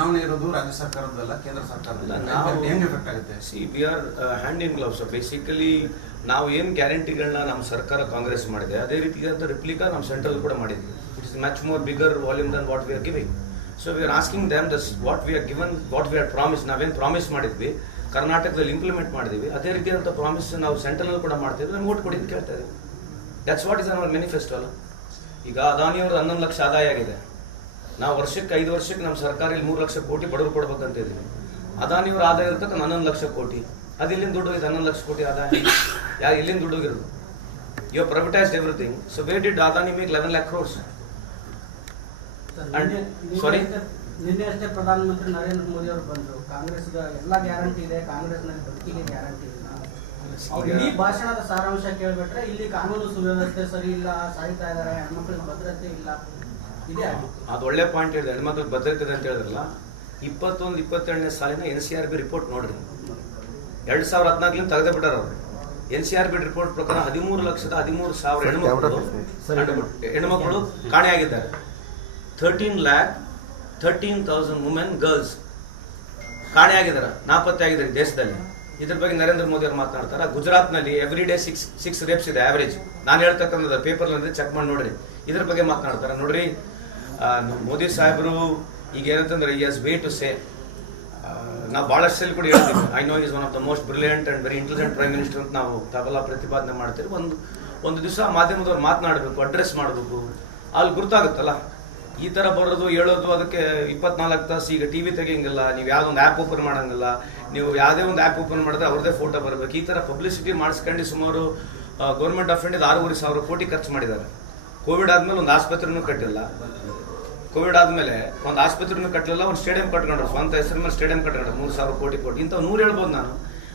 ಚುನಾವಣೆ ಇರೋದು ರಾಜ್ಯ ಸರ್ಕಾರದಲ್ಲ ಕೇಂದ್ರ ಸರ್ಕಾರದಲ್ಲ ನಾವು- ಹೆಂಗ್ ಎಫೆಕ್ಟ್ ಆಗುತ್ತೆ? C V R hand in gloves basically ನಾವು ಏನು ಗ್ಯಾರಂಟಿಗಳನ್ನ ನಮ್ಮ ಸರ್ಕಾರ ಕಾಂಗ್ರೆಸ್ ಮಾಡಿದೆ ಅದೇ ರೀತಿಯಾದ ರಿಪ್ಲಿಕಾ ನಮ್ಮ ಸೆಂಟ್ರಲ್ ಕೂಡ ಮಾಡಿದ್ವಿ. It is much more bigger volume than what we are giving so we are asking them thus what we are given what we are promise ನಾವೇನು ಪ್ರಾಮಿಸ್ ಮಾಡಿದ್ವಿ ಕರ್ನಾಟಕದಲ್ಲಿ ಇಂಪ್ಲಿಮೆಂಟ್ ಮಾಡಿದ್ವಿ. ಅದೇ ರೀತಿಯಾದಂಥ ಪ್ರಾಮಿಸ್ ನಾವು ಸೆಂಟ್ರಲ್ ಕೂಡ ಮಾಡ್ತಿದ್ವಿ. ನಮ್ಗೆ ಓಟ್ ಕೊಡಿ ಅಂತ ಕೇಳ್ತಾ ಇದ್ದೀವಿ. That's what is our manifesto ಅಲ್ಲ. ಈಗ ಅದಾನಿಯವ್ರದ್ದು ಹನ್ನೊಂದು ಲಕ್ಷ ಆದಾಯ ಆಗಿದೆ. ನಾವು ವರ್ಷಕ್ಕೆ ಐದು ವರ್ಷಕ್ಕೆ ನಮ್ಮ ಸರ್ಕಾರ ಇಲ್ಲಿ ಮೂರು ಲಕ್ಷ ಕೋಟಿ ಬಡವರು ಕೊಡ್ಬೇಕಂತ ಇದೀವಿ ಅದಾನಿಯವ್ರ ಆದಾಯ ಇರ್ತಕ್ಕ ಹನ್ನೊಂದು ಲಕ್ಷ ಕೋಟಿ. ಅದು ಇಲ್ಲಿಂದ ದುಡ್ಡು ಹೋಗಿದೆ ಹನ್ನೊಂದು ಲಕ್ಷ ಕೋಟಿ ಆದಾಯ. ಯಾರು ಇಲ್ಲಿಂದ ದುಡ್ಡು ಹೋಗಿರೋದು. You privatized everything so where did Adani make eleven lakh crores sorry ನಿನ್ನೆ ಅಷ್ಟೇ ಪ್ರಧಾನಮಂತ್ರಿ ನರೇಂದ್ರ ಮೋದಿ ಅವರು ಬಂದ್ರು. ಕಾಂಗ್ರೆಸ್ ಎಲ್ಲ ಗ್ಯಾರಂಟಿ ಇದೆ ಕಾಂಗ್ರೆಸ್ನಲ್ಲಿ ಬದುಕಿಗೆ ಗ್ಯಾರಂಟಿ ಇಲ್ಲ. ಇಡೀ ಭಾಷಣದ ಸಾರಾಂಶ ಕೇಳ್ಬಿಟ್ರೆ ಇಲ್ಲಿ ಕಾನೂನು ಸುವ್ಯವಸ್ಥೆ ಸರಿ ಇಲ್ಲ ಸಾಯ್ತಾ ಇದಾರೆ ಹೆಣ್ಮಕ್ಳಿಗೆ ಭದ್ರತೆ ಇಲ್ಲ. ಇದೇ ಆಗಿತ್ತು ಅದು ಒಳ್ಳೆ ಪಾಯಿಂಟ್ ಹೇಳಿದೆ. ಹೆಣ್ಮಕ್ಳು ಭದ್ರತೆ ಅಂತ ಹೇಳಿದ್ರಲ್ಲ ಇಪ್ಪತ್ತೊಂದು ಇಪ್ಪತ್ತೆರಡನೇ ಸಾಲಿನ N C R B report ನೋಡ್ರಿ ಎರಡು ಸಾವಿರ ಹದಿನಾಲ್ಕರಿಂದ ತೆಗೆದೇ ಬಿಟ್ಟಾರ ಅವರು. N C R B report ಪ್ರಕಾರ ಹದಿಮೂರು ಲಕ್ಷದ ಹದಿಮೂರು ಸಾವಿರ ಹೆಣ್ಮಕ್ಳು ಹೆಣ್ಮಕ್ಳು ಕಾಣೆಯಾಗಿದ್ದಾರೆ thirteen lakh thirteen thousand women girls ಕಾಣೆಯಾಗಿದ್ದಾರೆ ನಾಪತ್ತೆ ಆಗಿದ್ದಾರೆ ದೇಶದಲ್ಲಿ. ಇದ್ರ ಬಗ್ಗೆ ನರೇಂದ್ರ ಮೋದಿ ಅವರು ಮಾತನಾಡ್ತಾರೆ. ಗುಜರಾತ್ನಲ್ಲಿ every day six six rapes ಇದೆ ಆವರೇಜ್ ನಾನು ಹೇಳ್ತಕ್ಕಂಥದ್ದು ಪೇಪರ್ನಲ್ಲಿ ಚೆಕ್ ಮಾಡಿ ನೋಡ್ರಿ. ಇದ್ರ ಬಗ್ಗೆ ಮಾತನಾಡ್ತಾರೆ. ನೋಡ್ರಿ ಮೋದಿ ಸಾಹೇಬರು ಈಗ ಏನಂತಂದ್ರೆ ಎಸ್ ವೇ ಟು ಸೇ ನಾವು ಭಾಳಷ್ಟು ಕೂಡ ಹೇಳ್ತೀವಿ. I know is one of the most brilliant and very intelligent prime minister ಅಂತ ನಾವು ತಬಲ ಪ್ರತಿಪಾದನೆ ಮಾಡ್ತೀವಿ. ಒಂದು ಒಂದು ದಿವಸ ಮಾಧ್ಯಮದವ್ರು ಮಾತನಾಡಬೇಕು ಅಡ್ರೆಸ್ ಮಾಡಬೇಕು. ಅಲ್ಲಿ ಗುರುತಾಗುತ್ತಲ್ಲ? ಈ ಥರ ಬರೋದು, ಹೇಳೋದು, ಅದಕ್ಕೆ ಇಪ್ಪತ್ನಾಲ್ಕು ತಾಸು ಈಗ ಟಿ ವಿ ತೆಗಿಯಂಗಿಲ್ಲ, ನೀವು ಯಾವುದೋ ಒಂದು ಆ್ಯಪ್ ಓಪನ್ ಮಾಡೋಂಗಿಲ್ಲ, ನೀವು ಯಾವುದೇ ಒಂದು ಆ್ಯಪ್ ಓಪನ್ ಮಾಡಿದ್ರೆ ಅವ್ರದೇ ಫೋಟೋ ಬರಬೇಕು. ಈ ಥರ ಪಬ್ಲಿಸಿಟಿ ಮಾಡಿಸ್ಕೊಂಡು ಸುಮಾರು ಗೌರ್ಮೆಂಟ್ ಆಫ್ ಇಂಡಿಯಾದ ಆರೂವರೆ ಸಾವಿರ ಕೋಟಿ ಖರ್ಚು ಮಾಡಿದ್ದಾರೆ. ಕೋವಿಡ್ ಆದಮೇಲೆ ಒಂದು ಆಸ್ಪತ್ರೆನೂ ಕಟ್ಟಿಲ್ಲ. ಕೋವಿಡ್ ಆದ್ಮೇಲೆ ಒಂದು ಆಸ್ಪತ್ರೆನೂ ಕಟ್ಟಲಿಲ್ಲ ಒಂದು ಸ್ಟೇಡಿಯಂ ಕಟ್ಕೊಂಡ್ರು. ಸ್ವಂತ ಹೆಸರು ಮೇಲೆ ಸ್ಟೇಡಿಯಂ ಕಟ್ಕೊಂಡ್ರು. ಮೂರು ಸಾವಿರ ಕೋಟಿ ಕೋಟಿ ಇಂಥ ನೂರು ಹೇಳ್ಬೋದು ನಾನು.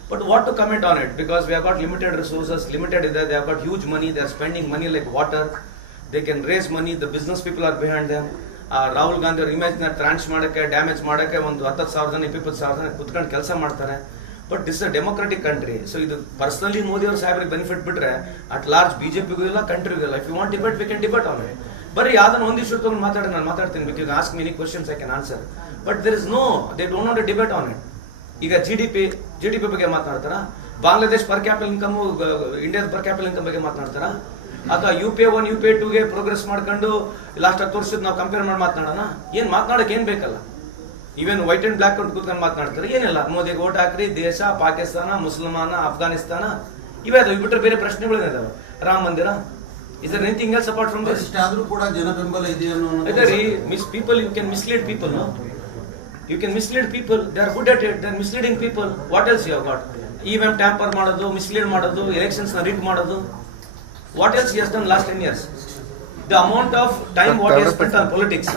But what to comment on it because we got limited resources limited ಇದೆ. They got huge money they are spending money like water they can raise money the business people are behind them Rahul Gandhi ಅವ್ರ ಇಮೇಜ್ನ ಟ್ರಾನ್ಸ್ ಮಾಡೋಕ್ಕೆ damage ಮಾಡೋಕ್ಕೆ ಒಂದು ಹತ್ತತ್ತು ಸಾವಿರ ಜನ ಇಪ್ಪತ್ತು ಸಾವಿರ ಜನ ಕುತ್ಕೊಂಡು ಕೆಲಸ ಮಾಡ್ತಾರೆ. But this a democratic country so ಇದು ಪರ್ಸನಲಿ ಮೋದಿ ಅವ್ರ ಸಾಹೇಬ್ರಿಗೆ ಬೆನಿಫಿಟ್ ಬಿಟ್ರೆ ಅಟ್ ಲಾರ್ಜ್ ಬಿಜೆಪಿಗೂ ಇಲ್ಲ ಕಂಟ್ರಿಗೂ ಇಲ್ಲ. If you want debate we can debate on it ಬರೀ ಯಾವ್ದನ್ನ ಒಂದಿಷ್ಟು ತಗೊಂಡು ಮಾತಾಡಿ, ನಾನು ಮಾತಾಡ್ತೀನಿ because ask many questions I can answer but there is no they don't not debate on it ಈಗ G D P G D P ಬಗ್ಗೆ ಮಾತನಾಡ್ತಾರ ಬಾಂಗ್ಲಾದೇಶ್ ಪರ್ ಕ್ಯಾಪಿಟಲ್ ಇನ್ಕಮ್ ಇಂಡಿಯಾದ ಪರ್ ಕ್ಯಾಪಿಟಲ್ ಇನ್ಕಮ್ ಬಗ್ಗೆ ಮಾತನಾಡ್ತಾರ ಅಥವಾ U P one U P ಟೂಗೆ progress ಮಾಡ್ಕೊಂಡು last ಹತ್ತು ವರ್ಷದ ನಾವು ಕಂಪೇರ್ ಮಾಡಿ ಮಾತನಾಡೋಣ? ಏನು ಮಾತನಾಡಕ್ಕೆ ಏನು ಬೇಕಲ್ಲ? ಇವೇನು ವೈಟ್ ಅಂಡ್ ಬ್ಲಾಕ್ ಅಂತ ಕೂತ್ಕೊಂಡು ಮಾತನಾಡ್ತಾರೆ. ಏನಿಲ್ಲ, ಮೋದಿಗೆ ಓಟ್ ಹಾಕ್ರಿ, ದೇಶ, ಪಾಕಿಸ್ತಾನ, ಮುಸಲ್ಮಾನ ಅಫ್ಘಾನಿಸ್ತಾನ ಇವೇ ಅದು ಬಿಟ್ಟರೆ ಬೇರೆ ಪ್ರಶ್ನೆಗಳೇನಿದಾವೆ Ram Mandir? Is there anything else apart from this ಆದರೂ ಕೂಡ ಜನ ಬೆಂಬಲ ಇದೆ ಅನ್ನೋ ರೀ miss people you can mislead people you can mislead people they are good at it they are misleading people what else you got event tamper ಮಾಡೋದು mislead ಮಾಡೋದು ಎಲೆಕ್ಷನ್ಸ್ನ ರೀಡ್ ಮಾಡೋದು. What else he's done last ten years the amount of time what he's spent on politics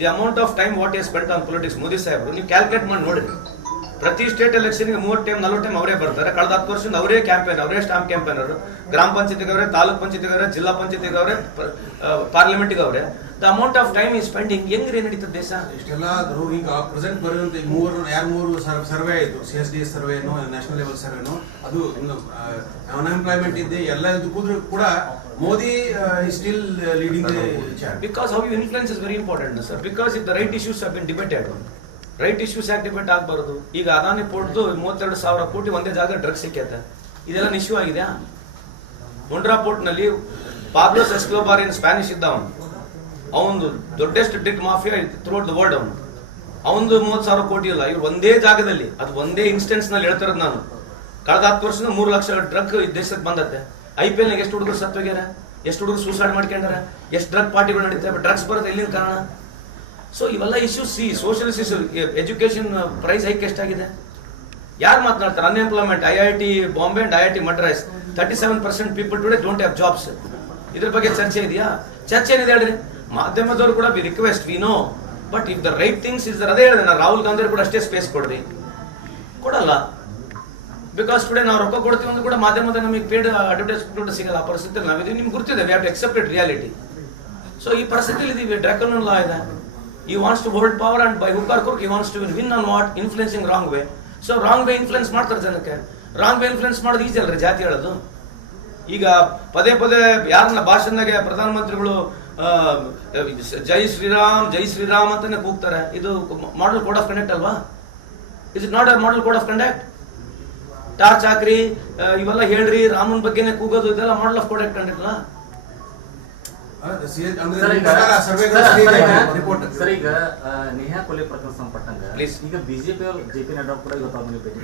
the amount of time what he's spent on politics Modi ಸಾಹೇಬರು ನೀವು calculate ಮಾಡಿ ನೋಡ್ರಿ. ಪ್ರತಿ state ಎಲೆಕ್ಷನ್ಗೆ ಮೂವತ್ತು ಟೈಮ್ ನಲ್ವತ್ತು ಟೈಮ್ ಅವರೇ ಬರ್ತಾರೆ. ಕಳೆದ ಹತ್ತು ವರ್ಷದಿಂದ ಅವರೇ ಕ್ಯಾಂಪೇನ್ ಅವರೇ ಸ್ಟಾಂಪ್ ಕ್ಯಾಂಪೇನರು ಗ್ರಾಮ ಪಂಚಾಯತಿಗವರೇ ತಾಲೂಕ್ ಪಂಚಾಯತ್ ಅವರೇ ಜಿಲ್ಲಾ ಪಂಚಾಯತಿಗವರೇ ಅವರೇ ದ ಅಮೌಂಟ್ ಆಫ್ ಟೈಮ್ ಈ ಸ್ಪೆಂಡಿಂಗ್ ಹೆಂಗ್ರಿ ನಡೀತದೆ ದೇಶ? ಇಷ್ಟೆಲ್ಲ ಈಗ ಪ್ರೆಸೆಂಟ್ ಬರುವಂತ ಈ ಮೂರು ಯಾರು ಮೂರು ಸರ್ವೆ ಆಯಿತು ಸಿ ಎಸ್ ಡಿ ಎಸ್ ಸರ್ವೇನು ನ್ಯಾಷನಲ್ ಲೆವೆಲ್ ಸರ್ವೇನು ಅದು ಇನ್ನು ಅನ್ಎಂಪ್ಲಾಯ್ಮೆಂಟ್ ಇದೆ ಎಲ್ಲ ಇದಕ್ಕೂ ಕೂಡ Modi still leading because how you influence is very important sir because if the right issues have been debated right issues debate ಆಗಬಾರದು. ಈಗ ಅದಾನಿ ಪೋರ್ಟ್ದು ಮೂವತ್ತೆರಡು ಸಾವಿರ ಕೋಟಿ ಒಂದೇ ಜಾಗ ಡ್ರಗ್ಸ್ ಸಿಕ್ಕೈತೆ. ಇದೆಲ್ಲ ಇಶ್ಯೂ ಆಗಿದೆ ಮುಂಡ್ರಾ ಪೋರ್ಟ್ನಲ್ಲಿ ಪಾಬ್ಲೋಸ್ ಎಸ್ಕ್ಲೋಬಾರ್ ಇನ್ ಸ್ಪ್ಯಾನಿಶ್ ಇದ್ದ ಅವನು ಅವನು ದೊಡ್ಡೆಸ್ಟ್ drug mafia throughout the world ಅವನು. ಅವನದು ಮೂವತ್ತು ಸಾವಿರ ಕೋಟಿ ಇಲ್ಲ ಇವ್ರು ಒಂದೇ ಜಾಗದಲ್ಲಿ, ಅದು ಒಂದೇ ಇನ್ಸ್ಟೆನ್ಸ್ನಲ್ಲಿ ಹೇಳ್ತಿರೋದು ನಾನು. ಕಳೆದ ಹತ್ತು ವರ್ಷದಿಂದ ಮೂರು ಲಕ್ಷ ಡ್ರಗ್ ದೇಶಕ್ಕೆ ಬಂದತ್ತೆ ಐ ಪಿ ಎಲ್ನಾಗ ಎಷ್ಟು ಹುಡುಗರು ಸತ್ತೋಗ್ಯಾರ? ಎಷ್ಟು ಹುಡುಗರು ಸೂಸೈಡ್ ಮಾಡ್ಕೊಂಡಾರ? ಎಷ್ಟು ಡ್ರಗ್ ಪಾರ್ಟಿಗಳು ನಡೀತಾರೆ ಡ್ರಗ್ಸ್ ಬರೋದು ಎಲ್ಲಿನ ಕಾರಣ? ಸೊ ಇವೆಲ್ಲ issues see social issues education price hike ಎಷ್ಟಾಗಿದೆ? ಯಾರು ಮಾತನಾಡ್ತಾರೆ unemployment I I T Bombay and I I T Madras thirty seven percent people today don't have jobs ಇದ್ರ ಬಗ್ಗೆ ಚರ್ಚೆ ಇದೆಯಾ? ಚರ್ಚೆ ಏನಿದೆ ಹೇಳ್ರಿ? ಮಾಧ್ಯಮದವರು ಕೂಡ we request we know but if the right things is ಅದೇ ಹೇಳಿದೆ ನಾನು ರಾಹುಲ್ ಗಾಂಧಿ ಕೂಡ ಅಷ್ಟೇ ಸ್ಪೇಸ್ ಕೊಡ್ರಿ. ಕೊಡಲ್ಲ. ಬಿಕಾಸ್ ಟುಡೇ ನಾವು ರೊಕ್ಕ ಕೊಡ್ತೀವಿ ಅಂದ್ರೆ ಕೂಡ ಮಾಧ್ಯಮದ ನಮಗೆ ಪೇಡ್ ಅಡ್ವರ್ಟೈಸ್ಮೆಂಟ್ ಸಿಗಲ್ಲ. ಆ ಪರಿಸ್ಥಿತಿ ನಾವಿದೀವಿ ನಿಮ್ಗೆ ಗೊತ್ತಿದೆ we have to accepted reality so ಈ ಪರಿಸ್ಥಿತಿಯಲ್ಲಿ ಇದೀವಿ ಡ್ರಾಕನ್ ಲಾ ಇದೆ. He wants to hold power and by hook or cook he wants to win on what influencing wrong way so wrong way influence ಮಾಡ್ತಾರೆ ಜನಕ್ಕೆ. Wrong way influence ಮಾಡೋದು easy ಅಲ್ರಿ ಜಾತಿ ಹೇಳೋದು. ಈಗ ಪದೇ ಪದೇ ಯಾರನ್ನ ಭಾಷಣದಾಗೆ ಪ್ರಧಾನಮಂತ್ರಿಗಳು ಜೈ ಶ್ರೀರಾಮ್ ಜೈ ಶ್ರೀರಾಮ್ ಅಂತಾನೆ ಕೂಗ್ತಾರೆ. ಇದು ಮಾಡಲ್ ಕೋಡ್ ಆಫ್ ಕಂಡಕ್ಟ್ ಅಲ್ವಾ? Is it not a model code of conduct torch ಹಾಕ್ರಿ ಇವೆಲ್ಲ ಹೇಳ್ರಿ, ರಾಮನ್ ಬಗ್ಗೆನೇ ಕೂಗೋದು ಇದೆಲ್ಲ model of code of conduct ಅಲ್ಲ. ಸರ್, ಈಗ- ನೇಹಾ ಕೊಲೆ ಪ್ರಕರಣ ಸಂಪಟ್ಟಂಗ. ಈಗ ಬಿಜೆಪಿ ಅವರು ಜೆ ಪಿ ನಡ್ಡಾ ಕೂಡ ಇವತ್ತು ಅವ್ರಿಗೆ ಭೇಟಿ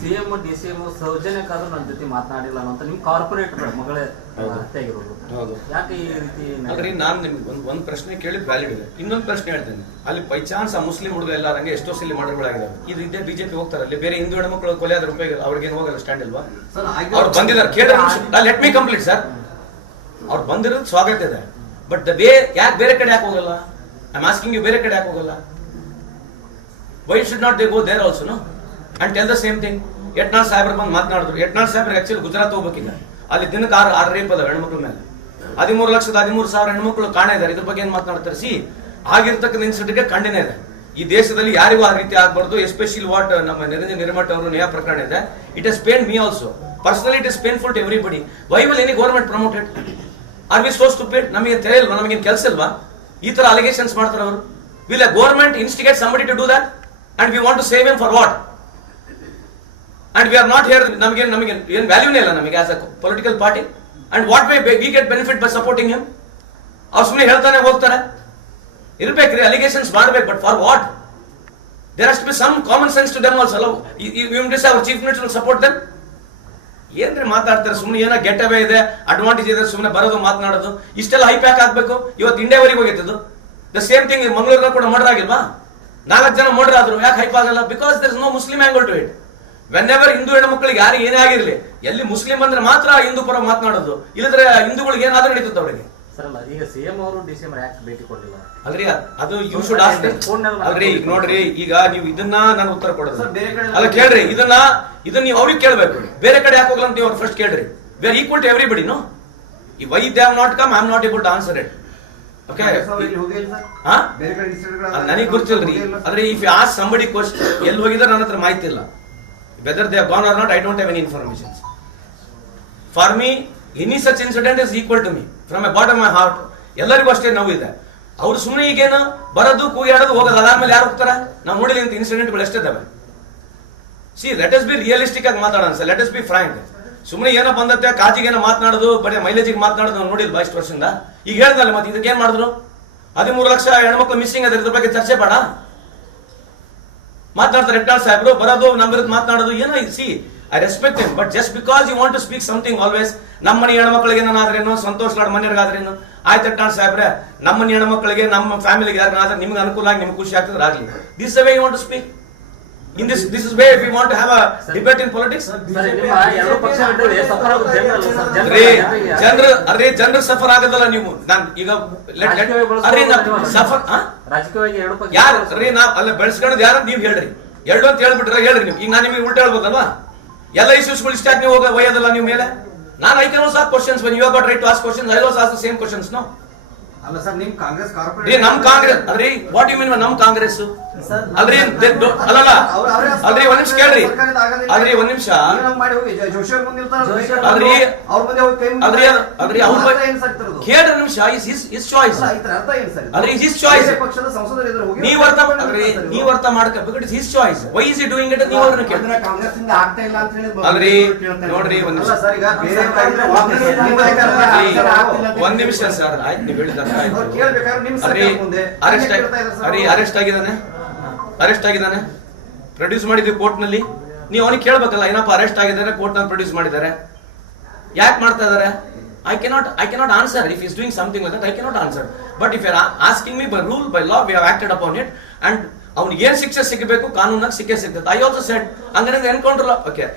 ಸಿಎಂ ಡಿ ಸಿ ಎಂ ಸೌಜನ್ಯಕ್ಕಾದ್ರೂ ನನ್ನ ಜೊತೆ ಮಾತನಾಡಿಲ್ಲ ಅನ್ನೋ ಅಂತ ನಿಮ್ ಕಾರ್ಪೊರೇಟರ್ ಮಗಳೇ ಅರ್ಥ ಹತ್ಯೆ ಆಗಿರೋದು. ಹೌದು. ಯಾಕೆ ಈ ರೀತಿ ಅದ್ರಿ ನಾನು ನಿಮ್ಗೆ ಒಂದು ಒಂದು ಪ್ರಶ್ನೆ ಕೇಳಿ ವ್ಯಾಲಿಡ್ ಇದೆ. ಇನ್ನೊಂದು ಪ್ರಶ್ನೆ ಹೇಳ್ತೇನೆ. ಅಲ್ಲಿ ಬೈ ಚಾನ್ಸ್ ಆ ಮುಸ್ಲಿಂ ಹುಡುಗ ಎಲ್ಲ ಹಂಗೆ ಎಷ್ಟೋ ಸಲ ಮರ್ಡರ್ಗಳಾಗಿದ್ದಾವೆ ಈ ರೀತಿ ಬಿಜೆಪಿ ಹೋಗ್ತಾರೆ. ಅಲ್ಲಿ ಬೇರೆ ಹಿಂದೂ ಹೆಣ್ಮಕ್ಳು ಕೊಲೆ ಆದ್ರೆ ಉಪಯೋಗ ಅವ್ರಿಗೇನು ಹೋಗಲ್ಲ ಸ್ಟ್ಯಾಂಡ್ ಇಲ್ವಾ? ಅವ್ರು ಬಂದಿದ್ದಾರೆ. ಕೇಳಿ ಲೆಟ್ ಮೀ ಕಂಪ್ಲೀಟ್ ಸರ್ ಅವ್ರು ಬಂದಿರೋದು ಸ್ವಾಗತ ಇದೆ. ಬಟ್ ದ ಬೇ ಯಾಕೆ ಬೇರೆ ಕಡೆ ಯಾಕೆ ಹೋಗಲ್ಲ? ಐ ಆಸ್ಕಿಂಗ್ ಯು ಬೇರೆ ಕಡೆ ಯಾಕೆ ಹೋಗಲ್ಲ? Why should not they go there also know and tell the same thing Yatnal ಸಾಹೇಬ್ರ ಬಂದು ಮಾತನಾಡಿದ್ರು. ಯಟ್ನಾಳ್ ಸಾಹೇಬ್ರಿಗೆ ಆಕ್ಚುಲಿ ಗುಜರಾತ್ ಹೋಗ್ಬೇಕಿಲ್ಲ. ಅಲ್ಲಿ ದಿನಕ್ಕೆ ಆರು ಆರು ರೇಪ್ ಅದಾವೆ ಹೆಣ್ಮಕ್ಳ ಮೇಲೆ. ಹದಿಮೂರು ಲಕ್ಷದ ಹದಿಮೂರು ಸಾವಿರ ಹೆಣ್ಮಕ್ಳು ಕಾಣ ಇದ್ದಾರೆ ಇದ್ರ ಬಗ್ಗೆ ಏನ್ ಮಾತನಾಡ್ತಾರೆ? ಸಿ, ಆಗಿರ್ತಕ್ಕಂಥ ಇನ್ಸಿಡೆಂಟ್ಗೆ ಖಂಡನೆ ಇದೆ. ಈ ದೇಶದಲ್ಲಿ ಯಾರಿಗೂ ಆ ರೀತಿ ಆಗ್ಬಾರ್ದು ಎಸ್ಪೆಷಲಿ ವಾಟ್ ನಮ್ಮ ನಿರಂಜನ್ ನಿರ್ಮಠ್ ಅವರು ನ್ಯಾಯ ಪ್ರಕರಣ ಇದೆ. It is pain me also personally it is painful to everybody why will any government promoted are we so stupid ನಮಗೆ ತೆರೆಯಲ್ವಾ ನಮಗೇನು ಕೆಲಸ ಇಲ್ವಾ ಈ ತರ ಅಲಿಗೇಷನ್ಸ್ ಮಾಡ್ತಾರೆ ಅವರು will a government instigate somebody to do that and we want to save M for what and we are not here ನಮಗೆ ನಮಗೆ ಏನು ವ್ಯಾಲ್ಯೂನೇ ಇಲ್ಲ ನಮಗೆ as a political party and what way we get benefit by supporting him ಅವ್ರು ಸುಮ್ಮನೆ ಹೇಳ್ತಾನೆ ಹೋಗ್ತಾರೆ ಇರ್ಬೇಕ್ರಿ ಅಲಿಗೇಷನ್ಸ್ ಮಾಡಬೇಕು but for what there has be some common sense to them also love our chief minister support them ಏನ್ರಿ ಮಾತಾಡ್ತಾರೆ? ಸುಮ್ಮನೆ ಏನೋ ಗೆಟ್ ಅವೇ ಇದೆ ಅಡ್ವಾಂಟೇಜ್ ಇದೆ ಸುಮ್ಮನೆ ಬರೋದು, ಮಾತನಾಡೋದು. ಇಷ್ಟೆಲ್ಲ ಹೈ ಪ್ಯಾಕ್ ಆಗ್ಬೇಕು? ಇವತ್ತು ಇಂಡಿಯಾವರೆಗೆ ಹೋಗಿತ್ತು ದ ಸೇಮ್ ಥಿಂಗ್ ಮಂಗಳೂರಿನ ಕೂಡ ಮರ್ಡರ್ ಆಗಿಲ್ವಾ? ನಾಲ್ಕು ಜನ ಮರ್ಡರ್ ಆದ್ರು. ಯಾಕೆ ಹೈಪ್ ಆಗಲ್ಲ? Because there is no Muslim angle to it whenever Hindu ಮಕ್ಕಳಿಗೆ ಯಾರಿಗೆ ಏನೇ ಆಗಿರಲಿ, ಎಲ್ಲಿ ಮುಸ್ಲಿಂ ಅಂದ್ರೆ ಮಾತ್ರ ಹಿಂದೂ ಪರ ಮಾತನಾಡೋದು. ಇಲ್ಲದ್ರೆ ಹಿಂದೂಗಳಿಗೆ ಏನಾದ್ರೂ ನಡೀತದೆ ಅವರಿಗೆ. ಸರ್ ಅಲ್ಲ, ಈಗ ಸಿಎಂ ಅವರು ಡಿ ಸಿ ಎಂ ಭೇಟಿ ಕೊಡಲಿಲ್ಲ? ಅಲ್ರಿ ಅದು ಯು ಶುಡ್ ಆಸ್ಕ್ ಅಲ್ರಿ ಈಗ ನೋಡ್ರಿ ಈಗ ನೀವು ಇದನ್ನ ನಾನು ಉತ್ತರ ಕೊಡೋದು. ಅಲ್ಲ ಕೇಳ್ರಿ ಇದನ್ನ ಇದನ್ನ ನೀವು ಅವ್ರಿಗೆ ಕೇಳ್ಬೇಕು. ಬೇರೆ ಕಡೆ ಯಾಕೆ ಹೋಗಲ್ಲ ಅಂತ ನೀವು ಫಸ್ಟ್ ಕೇಳ್ರಿ. We are equal to everybody no he why they have not come I am not able to answer it okay ನನಗೆ ಗೊತ್ತಿಲ್ರಿ. ಅಂದ್ರೆ if if as somebody question ಎಲ್ಲಿ ಹೋಗಿದ್ರೆ ನನ್ನ ಹತ್ರ ಮಾಹಿತಿ ಇಲ್ಲ. Whether they gone or not I don't have any informations for me any such incident is equal to me from a bottom my heart ಎಲ್ಲರಿಗೂ ಅಷ್ಟೇ ನೋವಿದೆ. ಅವ್ರು ಸುಮ್ಮನೆ ಈಗೇನು ಬರೋದು ಕೂಗಾಡೋದು ಹೋಗೋದು, ಅದಾದ್ಮೇಲೆ ಯಾರು ಹೋಗ್ತಾರ? ನಾವು ನೋಡಿಲ್ಲ ಅಂತ ಇನ್ಸಿಡೆಂಟ್ಗಳು ಎಷ್ಟಿದ್ದಾವೆ see let us be realistic ಆಗಿ ಮಾತಾಡೋಣ sir let us be frank ಸುಮ್ಮನೆ ಏನೋ ಬಂದತ್ತೆ ಕಾಜಿಗೆ ಏನೋ ಮಾತನಾಡೋದು, ಬರೀ ಮೈಲೇಜಿಗೆ ಮಾತನಾಡೋದು ನಾವು ನೋಡಿದ್ವಿ ಇಷ್ಟು ವರ್ಷದಿಂದ? ಈಗ ಹೇಳ್ದಲ್ಲ ಮತ್ತೆ ಇದಕ್ಕೆ ಏನು ಮಾಡಿದ್ರು? ಹದಿಮೂರು ಲಕ್ಷ ಹೆಣ್ಮಕ್ಳು ಮಿಸ್ಸಿಂಗ್ ಅದ್ರ ಬಗ್ಗೆ ಚರ್ಚೆ ಬೇಡ. ಮಾತನಾಡ್ತಾರೆ ಕಾರ್ಡ್ ಸಾಹೇಬ್ರು, ಬರೋದು ನಮ್ಮ ವಿರುದ್ಧ ಮಾತನಾಡೋದು, ಏನೋ see I respect him but just because you want to speak something always ನಮ್ಮ ಮನೆ ಹೆಣ್ಮಕ್ಳಿಗೆ ಏನಾದ್ರೇನು ಸಂತೋಷ್ ಲಾಡ್ ಮನೆಯವ್ರಿಗಾದ್ರೇನು ಆಯ್ತು ಹೆಕ್ಟಾರ್ ಸಾಹೇಬ್ರೆ ನಮ್ಮ ಹೆಣ್ಣು ಹೆಣ್ಮಕ್ಳಿಗೆ ನಮ್ಮ ಫ್ಯಾಮಿಲಿಗೆ ಯಾರಿಗಾದ್ರೆ ನಿಮ್ಗೆ ಅನುಕೂಲ ಆಗಿ ನಿಮ್ಗೆ ಖುಷಿ ಆಗ್ತದೆ ಆಗಲಿ. This way you want to speak in this this is way if you want to have a debate in politics ಜನರ ಅರೆ ಜನರು ಸಫರ್ ಆಗೋದಲ್ಲ ನೀವು. ನಾನು ಈಗ let- let- ಅರೆ ಸಫರ್ ರಾಜಕೀಯವಾಗಿ ಎರಡು ಪಕ್ಷ ಯಾರು? ರೀ ನಾವು ಅಲ್ಲ ಬೆಳೆಸ್ಕೊಳ್ಳೋದು ಯಾರು? ನೀವು ಹೇಳ್ರಿ. ಎರಡು ಅಂತ ಹೇಳ್ಬಿಟ್ರೆ ಹೇಳ್ರಿ ನೀವು. ಈಗ ನಾನು ನಿಮಗೆ ಉಲ್ಟಾ ಹೇಳ್ಬೋದಲ್ವಾ? ಎಲ್ಲ ಇಶ್ಯೂಸ್ಗಳು ಇಷ್ಟ ನೀವು ಹೋಗ ಒಯ್ಯೋದಲ್ಲ ನೀವು ಮೇಲೆ? ನಾನು I can ask questions when you have got right to ask questions I also ask the same questions no ಅಲ್ಲ ಸರ್ ನಿಮ್ಮ ಕಾಂಗ್ರೆಸ್ ಕಾರ್ಪೊರೇಟ್ ನಮ್ಮ ಕಾಂಗ್ರೆಸ್ ಅದ್ರಿ ವಾಟ್ ಯು ಮೀನ್ ನಮ್ಮ ಕಾಂಗ್ರೆಸ್ ಅಲ್ರಿ ಅಲ್ಲಲ್ಲ. ಅವರೇ ಅಲ್ರಿ ಒಂದ್ ನಿಮಿಷ ಕೇಳ್ರಿ. ಅಲ್ರಿ ಒಂದ್ ನಿಮಿಷ. ನೀವು ಮಾಡಿ ಹೋಗಿ. ಜೋ- ಮುಂದೆ ಇರ್ತಾರೆ, ಜೋಶಿ ಅವ್ರ ಅಲ್ರಿ ಮುಂದೆ ಕೈ ಮುಗಿತಾರೆ. ಅಲ್ರಿ ಅಲ್ರಿ ಅವ್ರ ಕೇಳ್ರಿ ನಿಮಿಷ. ಇಸ್ ಇಸ್ ಇಸ್ ಚಾಯ್ಸ್ ಅಲ್ಲ, ಇದ್ರ ಅರ್ಥ ಏನ್ ಸರ್ ಇದು? ಅಲ್ರಿ, ಇಸ್ ಚಾಯ್ಸ್ ಪಕ್ಷದ ಸಂಸದರು ಎದುರು ಹೋಗಿ ನೀವ್ ಅರ್ಥ ಅಲ್ರಿ. ನೀವ್ ಅರ್ಥ ಮಾಡ್ಕೋಬೇಕು it's his choice why is he doing it ನೀವು ಅದನ್ನ ಕೇಳ್ರಿ. ಕಾಂಗ್ರೆಸ್ ಇಂದ ಆಗ್ತಾ ಇಲ್ಲ ಅಂತ ಹೇಳಿ ಅಲ್ರಿ ನೋಡ್ರಿ ಒಂದ್ ನಿಮಿಷ. ಒಂದ್ ನಿಮಿಷ ಸರ್ ಆಯ್ತು ನೀವು ಹೇಳಿದ ಅರ್ಥ ಆಯ್ತು. ಅವ್ರು ಕೇಳ್ಬೇಕಾದ್ರೆ ನಿಮ್ ಮುಂದೆ. ಅರೆಸ್ಟ್ ಅರೆಸ್ಟ್ ಆಗಿದ್ದಾನೆ. ಅರೆಸ್ಟ್ ಆಗಿದ್ದಾನೆ. ಪ್ರೊಡ್ಯೂಸ್ ಮಾಡಿದ್ವಿ ಕೋರ್ಟ್ನಲ್ಲಿ. ನೀವು ಅವನಿಗೆ ಕೇಳ್ಬೇಕಲ್ಲ, ಏನಪ್ಪ ಅರೆಸ್ಟ್ ಆಗಿದ್ದಾರೆ ಕೋರ್ಟ್ನಲ್ಲಿ ಪ್ರೊಡ್ಯೂಸ್ ಮಾಡಿದ್ದಾರೆ. ಯಾಕೆ ಮಾಡ್ತಾ ಇದ್ದಾರೆ? I cannot I cannot answer if is doing something like that I cannot answer but if you're asking me by rule by law we have acted upon it and ಅವ್ನಿಗೆ ಏನ್ ಶಿಕ್ಷೆ ಸಿಗಬೇಕು? ಕಾನೂನಾಗ ಸಿಕ್ಕೇ ಸಿಗ್ತದೆ. ಐ ಆಲ್ಸೋ ಸೆಟ್ ಹಂಗಂದ್ರೆ encounter okay